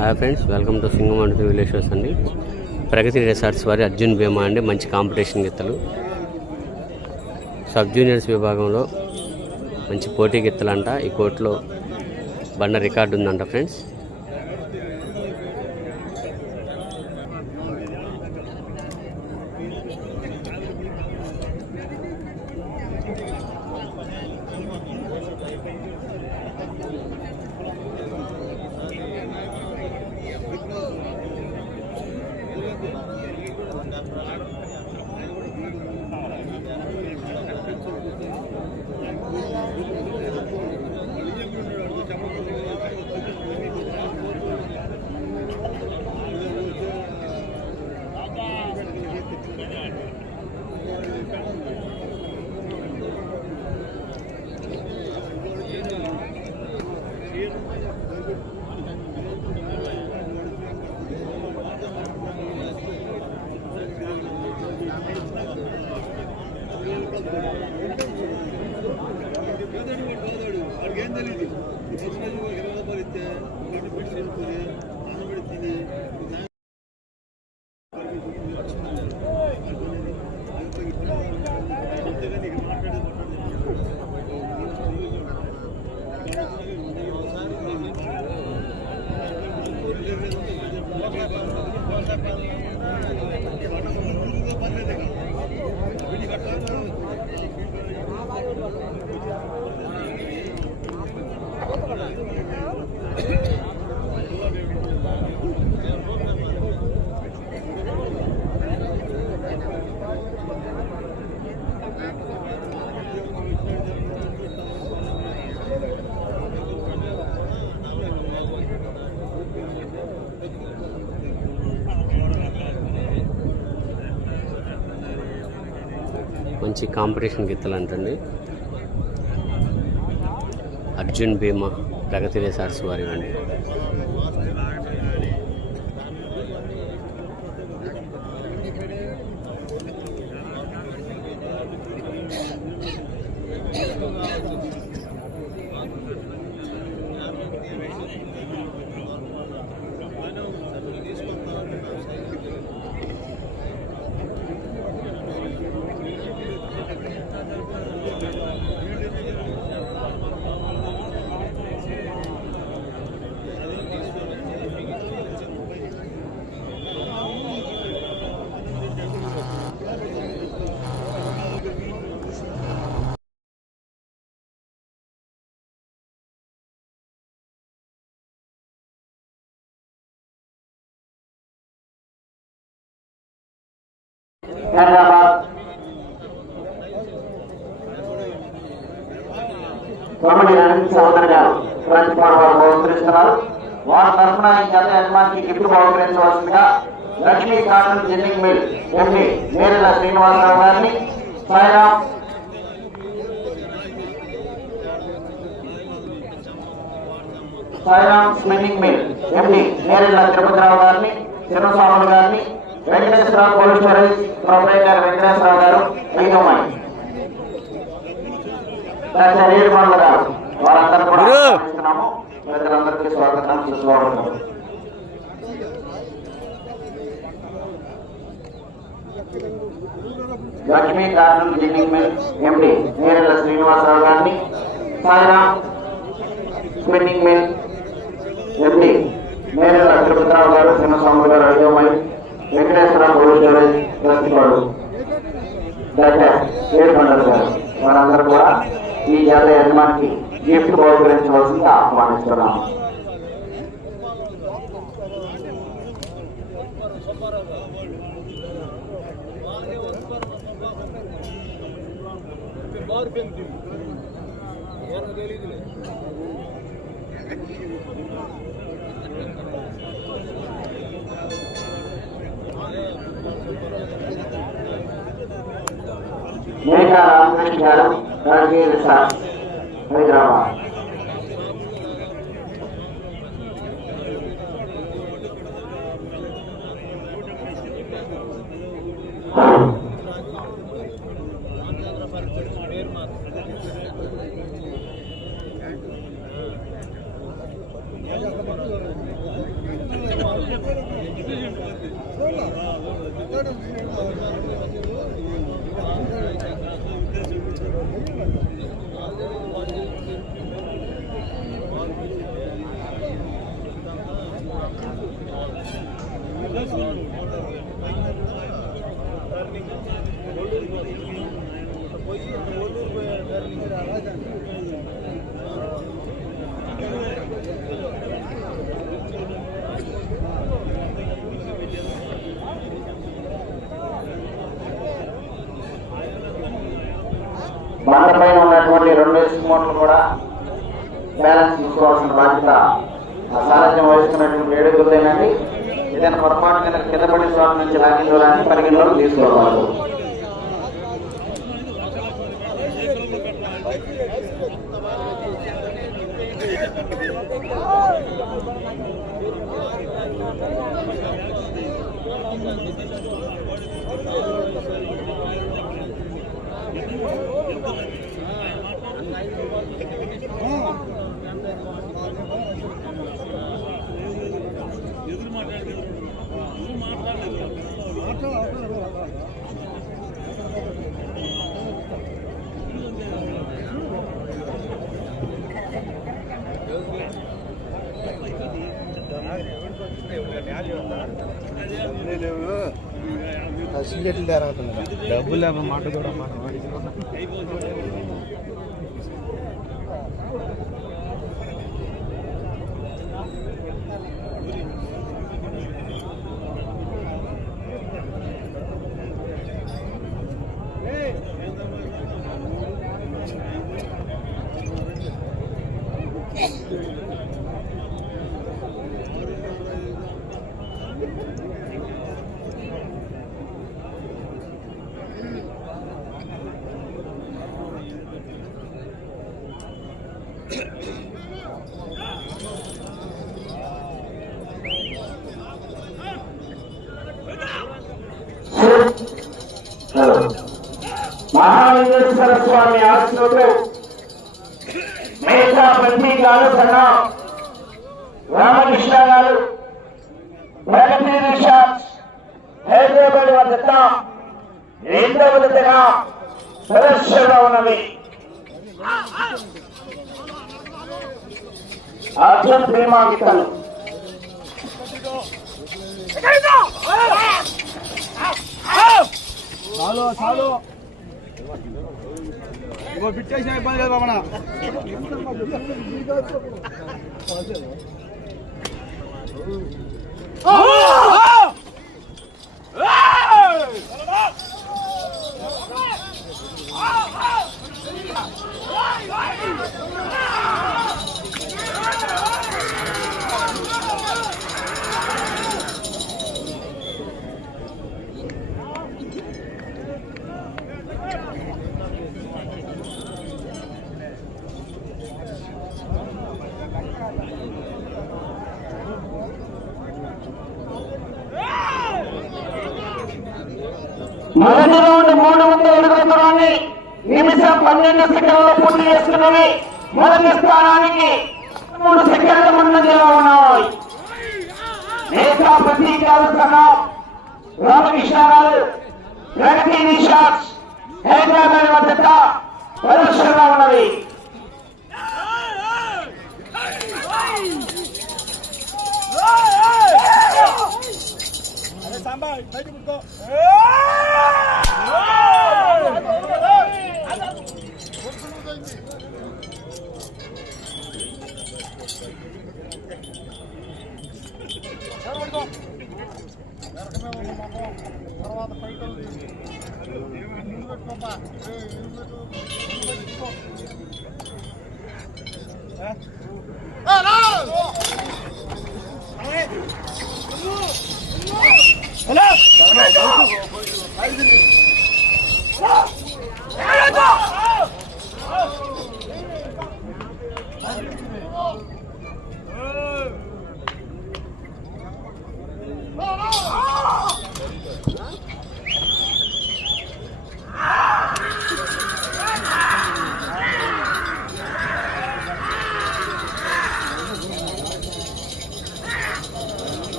Hi friends welcome to సింగమంటి విలేషర్స్ అండి. ప్రగతి రిసార్ట్స్ వారి అర్జున్ భీమా అండి మంచి కాంపిటీషన్ గిత్తలు. సబ్ జూనియర్స్ విభాగంలో మంచి పోటీ గిత్తలంట. ఈ కోర్టులో బండ రికార్డు ఉందంట ఫ్రెండ్స్ మంచి కాంపిటీషన్ గిత్తలు అంటండి అర్జున్ భీమా ప్రగతి రిసార్ట్స్ వారి అండి హైదరాబాద్ కొమ్మడి రణజిత్ గారు బహుకరిస్తున్నారు. వారి తరఫున ఈ జత యజమానికి gift బహుకరించవలసిందిగా Lakshmi cotton mill MD Merela Srinivasarao గారిని Sairam Sairam spinning mill MD Merela Tirupatirao గారిని చిన్నస్వాములు గారిని Venkateswararao cold storage proprietor Venkateswararao garu ఐదో మై డాక్టర్ ఏడుమల్ల గారు. వారందరూ కూడా. ప్రజలందరికీ స్వాగతం సుస్వాగతం. Lakshmi ginning mill MD Nerela Srinivasarao గారిని Sairam spinning mill MD Nerela Tirupatirao garu Chinnaswamy garu ఐదో వెంకటేశ్వర వెంకటేశ్వరరావు కోల్డ్ డాక్టర్ గారు. వారందరూ కూడా ఈ జాత యజమానికి గిఫ్ట్ బహుకరించవలసిందిగా ఆహ్వానిస్తున్నాము మేఘా రామకృష్ణ గారు రాజకీయ రిసార్ట్ హైదరాబాద్. మన పైన ఉన్నటువంటి రెండు ఇసుమోట్లు కూడా బ్యాలెన్స్ తీసుకోవాల్సిన బాధ్యత సారథ్యం వహిస్తున్నటువంటి ఏడుగురుదేనండి ఏదైనా పొరపాటు కింద కింద పడి స్వామి నుంచి లాగిందో అని పరిగణలోకి తీసుకోవాలి. సీరియట్లు డబ్బు డబ్బులు మాట కూడా మాట మహాలింగేశ్వర స్వామి ఆశీస్సులతో మేఘా బందీ గారు సన్న రామకృష్ణ గారు ప్రగతి రిషాద్ హైదరాబాద్ వద్ద రెండవ విధంగా ప్రదర్శనలో ఉన్నవి. అర్జున్ ప్రేమాంకితలు చాలు చాలు. ఇంకో ఫిట్ చేసిన ఇబ్బంది లేదు బాబన మొదటి கைட்டு கொடுத்தோம்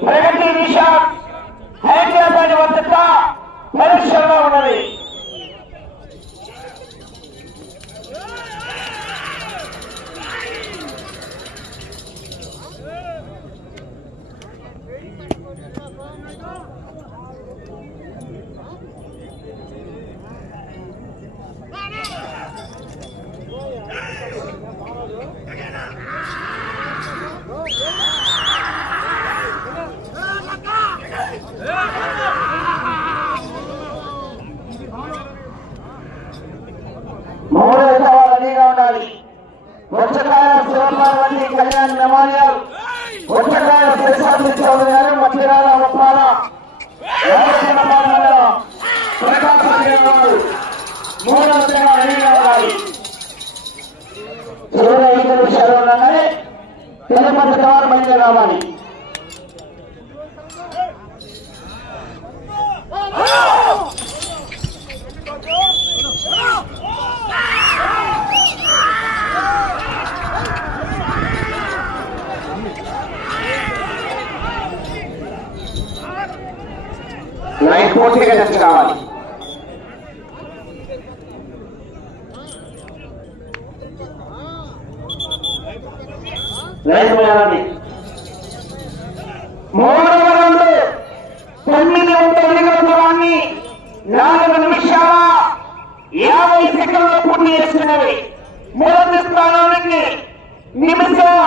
Hey! ఇరవై ఐదు నిమిషాలు ఉండగానే తిరుపతి కవర్ మళ్ళీ రావాలి. లైన్ పూర్తిగా టచ్ కావాలి లైన్ వేయాలి మూడవ తొమ్మిది వందల అడుగుల నాలుగు నిమిషాల యాభై సెకండ్లు పూర్తి చేస్తున్నవి మొదటి స్థానానికి నిమిషం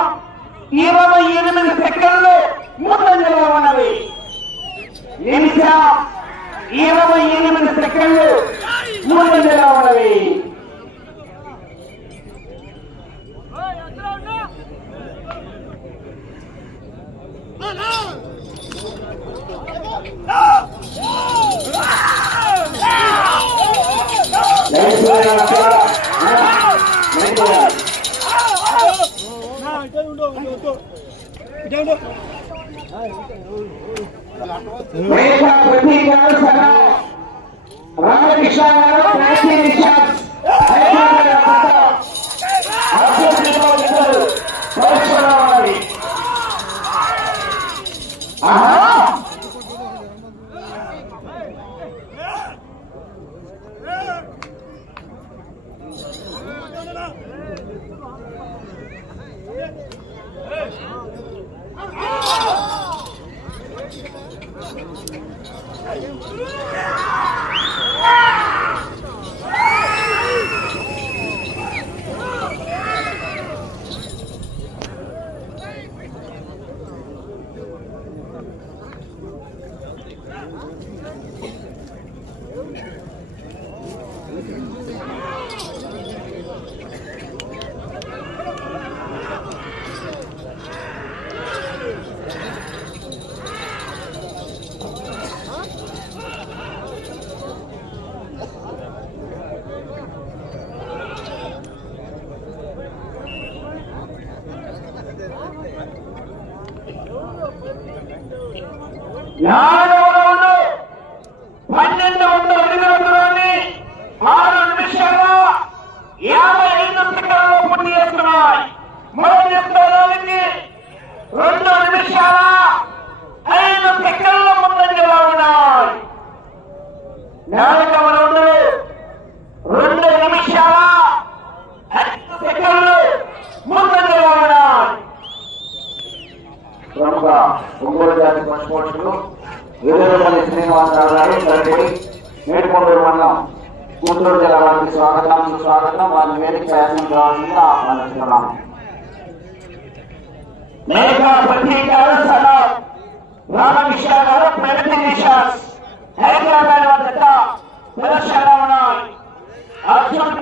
ఇరవై ఎనిమిది సెకండ్లు ముందంజలో ఉన్నవి నిమిషం ఇరవై ఎనిమిది సెకండ్లు ముందంజలో ఉన్నవి రామకృష్ణ గారు ప్రతి నిషాద్ హైదరాబాద్ కొత్త అభ్యర్థిగా ఇద్దరు పరీక్షలో ఉన్నది ఆహా నాలుగవ రౌండ్ పన్నెండు వందల అడుగుల దూరాన్ని ఆరు నిమిషాల యాభై ఐదు సెకండ్లలో పూర్తి చేస్తున్నాయి. మొదటి స్థానానికి రెండు నిమిషాల ఐదు సెకండ్ల ముందంజలో ఉన్నాయి నాలుగవ రౌండ్ రెండు నిమిషాల ఐదు సెకండ్లు ముందంజలో ఉన్నాయి ప్రముఖ ఒంగోలు జాతి పశుపోషకులు వీరపల్లి శ్రీనివాసరావు గారు తండ్రి మండలం. గుంటూరు జిల్లా వారికి స్వాగతం సుస్వాగతం వారిని వేదిక ప్రయాసం కావాల్సిందిగా ఆహ్వానిస్తున్నాం. మేఘా పట్టి గారు సదా. రామకృష్ణ గారు ప్రగతి నిషాస్. హైదరాబాద్ వద్ద ప్రదర్శన ఉన్నాయి. అర్జున్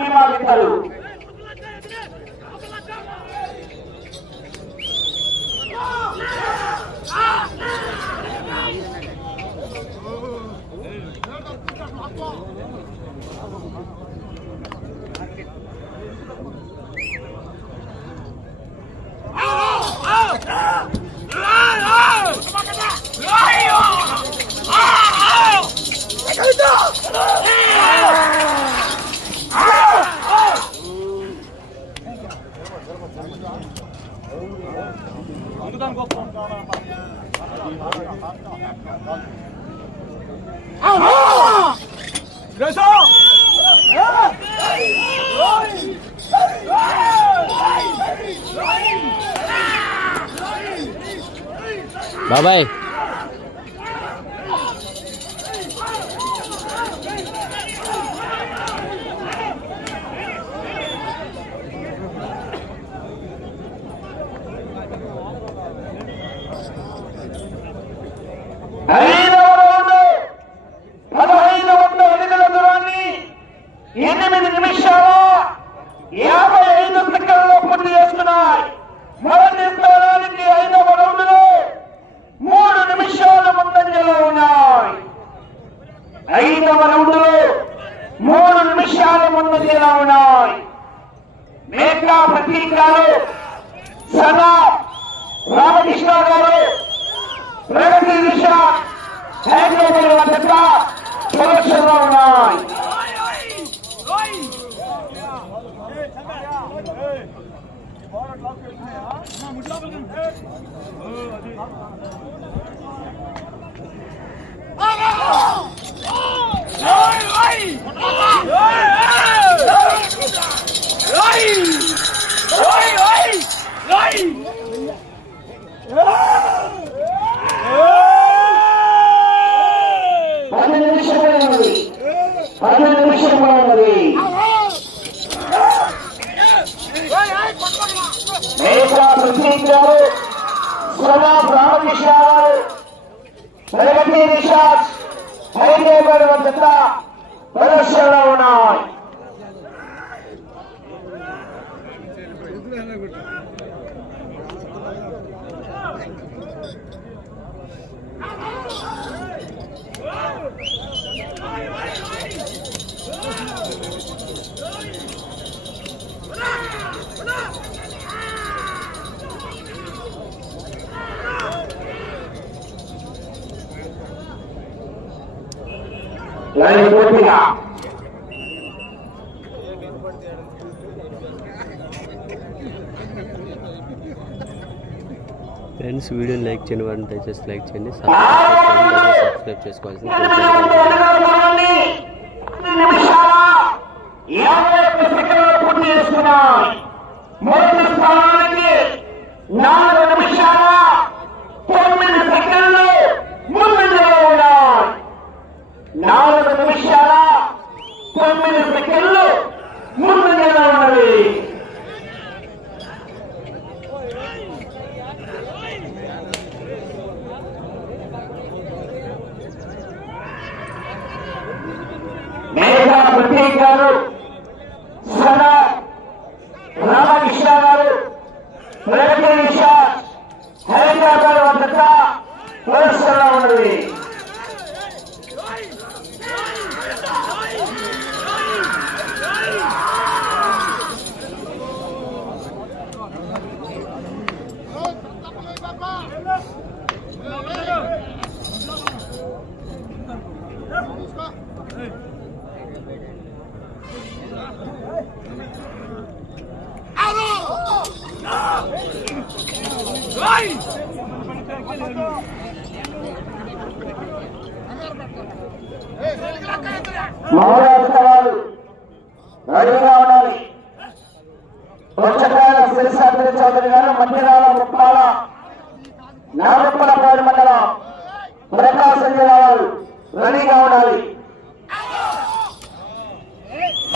हरे ప్రతినిధించారు సురమా రామకృష్ణ గారు ప్రగతి నిషాస్ హైదరాబాద్ వద్ద ప్రదర్శనలో ఉన్నాయి ఫ్రెండ్స్ వీడియోని లైక్ చేయని వారిని దయచేసి లైక్ చేయండి. సబ్స్క్రైబ్ చేసుకోవాల్సింది.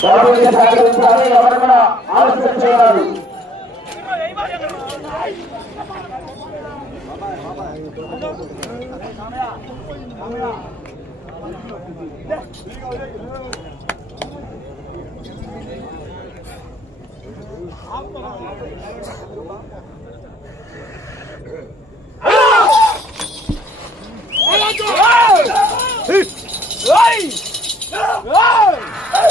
ఎవరైతే సహకరిస్తారో ఎవరు కూడా ఆలస్యం చేయాలి Hey! Hey!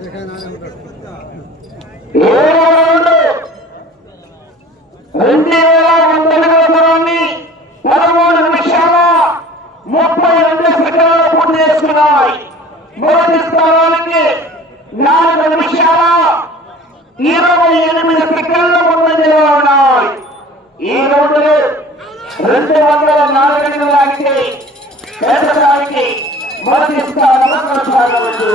ఉంటాడు రౌండ్ రెండు వేల వంద అడుగుల దూరాన్ని పదమూడు నిమిషాల ముప్పై రెండు సెకండ్లు పూర్తి చేసుకున్నాయి మొదటి స్థానానికి నాలుగు నిమిషాల ఇరవై ఎనిమిది సెకండ్ల ముందంజలో ఉన్నాయి ఈ రౌండ్ రెండు వందల నాలుగు అడుగులు లాగితే పేదడానికి మొదటి స్థానంలో కొనసాగవచ్చు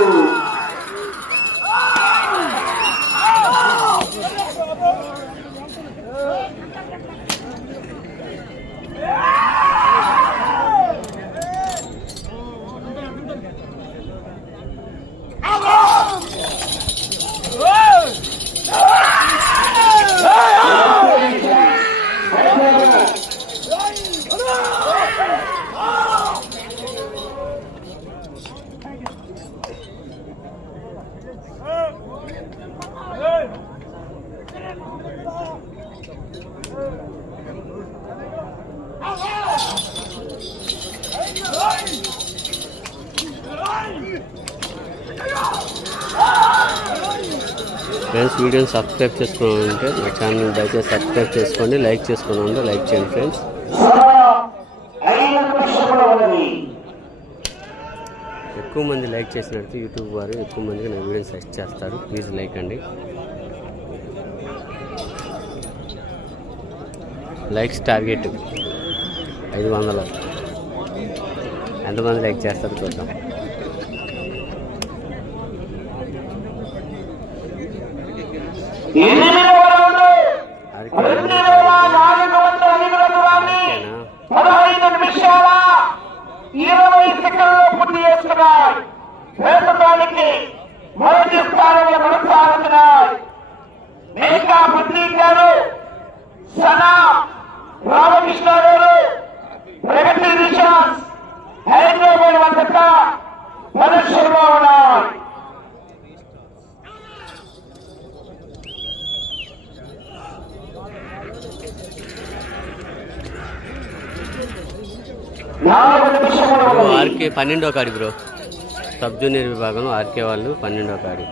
ఫ్రెండ్స్ వీడియోని సబ్స్క్రైబ్ చేసుకుని ఉంటే మా ఛానల్ దయచేసి సబ్స్క్రైబ్ చేసుకోండి లైక్ చేసుకుని ఉంటే లైక్ చేయండి ఫ్రెండ్స్. ఎక్కువ మంది లైక్ చేసినట్టు యూట్యూబ్ వారు ఎక్కువ మందికి నా వీడియోని సెర్చ్ చేస్తారు. ప్లీజ్ లైక్ అండి. లైక్స్ టార్గెట్ ఐదు వందలు. ఎంతమంది లైక్ చేస్తారు చూద్దాం. ఎనిమిదవ రెండు వేల నాలుగు వందల అడుగుల పదహైదు నిమిషాల ఇరవై సెకండ్లు పూర్తి చేసుకున్నాయి ప్రస్తుతానికి మొదటి స్థానంలో కొనసాగుతున్నాయి మేకా పత్రిక గారు సనా రామకృష్ణ గారు ప్రగతి నిశాస్ హైదరాబాద్ వద్ద ప్రదర్శనలో నాలుగు నిమిషముల బ్రో ఉన్నది. ఆర్కే పన్నెండో కాడి బ్రో. సబ్ జూనియర్ విభాగం ఆర్కే వాళ్ళు పన్నెండో కాడి.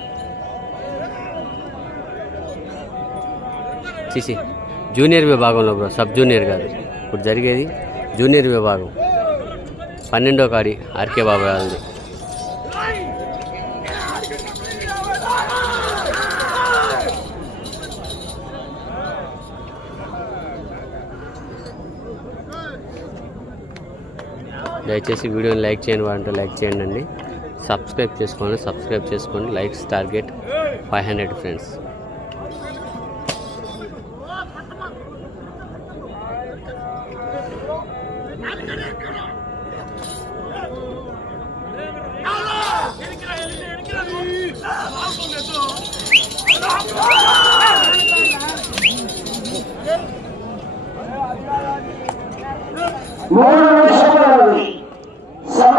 సిసి జూనియర్ విభాగంలో బ్రో సబ్ జూనియర్ కాదు. ఇప్పుడు జరిగేది జూనియర్ విభాగం. పన్నెండో కాడి ఆర్కే బాబాయ్ వాళ్ళది. దయచేసి వీడియోని లైక్ చేయండి వారంటే లైక్ చేయండి సబ్స్క్రైబ్ చేసుకోండి సబ్స్క్రైబ్ చేసుకోండి. Likes target five hundred friends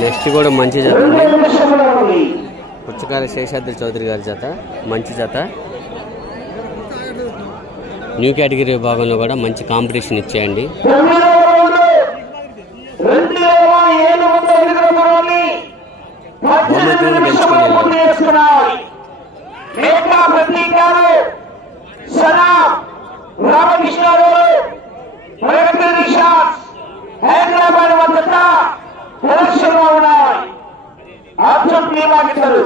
next కూడా మంచి జత. పుచ్చకాల శేషాద్రి చౌదరి గారి జత. మంచి జత. న్యూ కేటగిరీ విభాగంలో కూడా మంచి కాంపిటీషన్ ఇచ్చేయండి. తొమ్మిదవ రౌండ్ రెండు వేల ఏడు వందల అడుగుల దూరాన్ని పద్దెనిమిది నిమిషములు పూర్తి చేసుకున్నాయి మేఘా ప్రతీక్ గారు సనా రామకృష్ణ గారు ప్రగతి నిషాస్ హైదరాబాద్ వద్ద ప్రదర్శనలో ఉన్నాయి గిట్టరు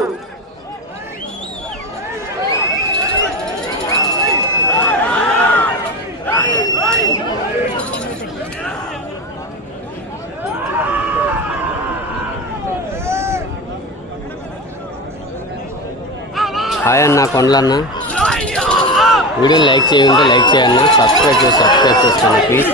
హాయ్ అన్న కొండలన్న. వీడియోని లైక్ చేయండి లైక్ చేయన్న సబ్స్క్రైబ్ చేసి సబ్స్క్రైబ్ చేసుకోండి ప్లీజ్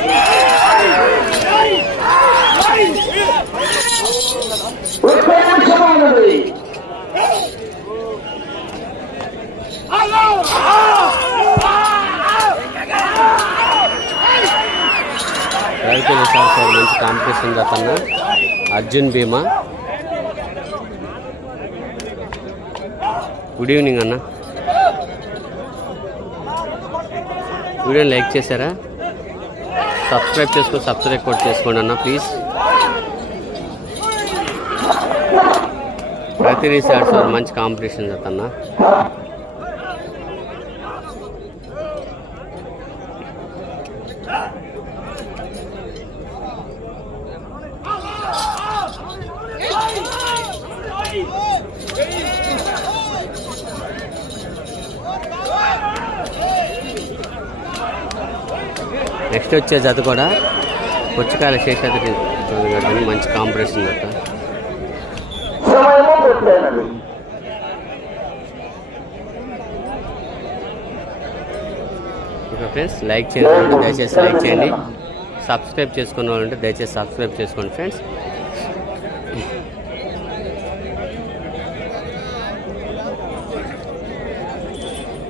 ఒక్క నిమిషం సార్ మంచి కాంపిటీషన్ జతన్న అర్జున్ భీమా. గుడ్ ఈవినింగ్ అన్న. వీడియోని లైక్ చేశారా? సబ్స్క్రైబ్ చేసుకో సబ్స్క్రైబ్ కూడా చేసుకోండి అన్న ప్లీజ్ ప్రతిదీ సార్ మంచి కాంపిటీషన్ జతన్న నెక్స్ట్ వచ్చే జత కూడా పుచ్చకాయల శేషాద్రి చౌదరి మంచి కాంపిటీషన్ జత ఫ్రెండ్స్ లైక్ చేయండి దయచేసి లైక్ చేయండి. సబ్స్క్రైబ్ చేసుకున్న వాళ్ళు ఉంటే దయచేసి సబ్స్క్రైబ్ చేసుకోండి ఫ్రెండ్స్.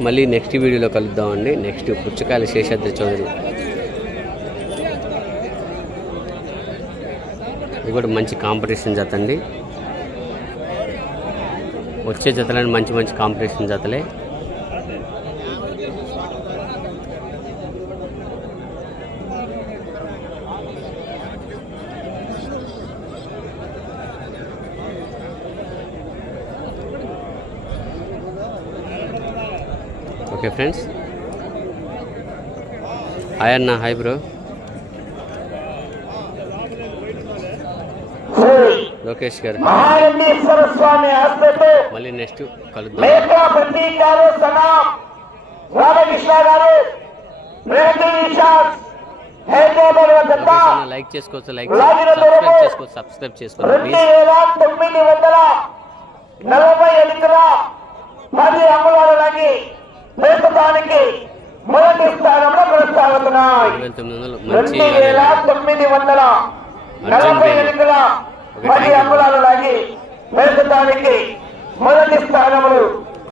మళ్ళీ నెక్స్ట్ వీడియోలో కలుద్దామండి నెక్స్ట్ పుచ్చకాయల శేషాద్రి చౌదరి. ఇది కూడా మంచి కాంపిటీషన్ జత అండి వచ్చే జతలని మంచి మంచి కాంపిటీషన్ జతలే. Okay friends. హాయ్ అన్న హాయ్ బ్రో. లోకేష్ గారు. స్వామి మళ్ళీ నెక్స్ట్ కలుద్దాం. లైక్ చేసుకోవచ్చు లైక్ సబ్స్క్రైబ్ చేసుకోవచ్చు సబ్స్క్రైబ్ వేల తొమ్మిది వందల నలభై ఎనిమిదిల పది అంగుళాలకి ప్రస్తుతానికి మొదటి స్థానంలో కొనసాగుతున్నాయి. రెండు వేల తొమ్మిది వందల నలభై ఎనిమిదిల పది అంగుళాలు లాగి ప్రస్తుతానికి మొదటి స్థానములు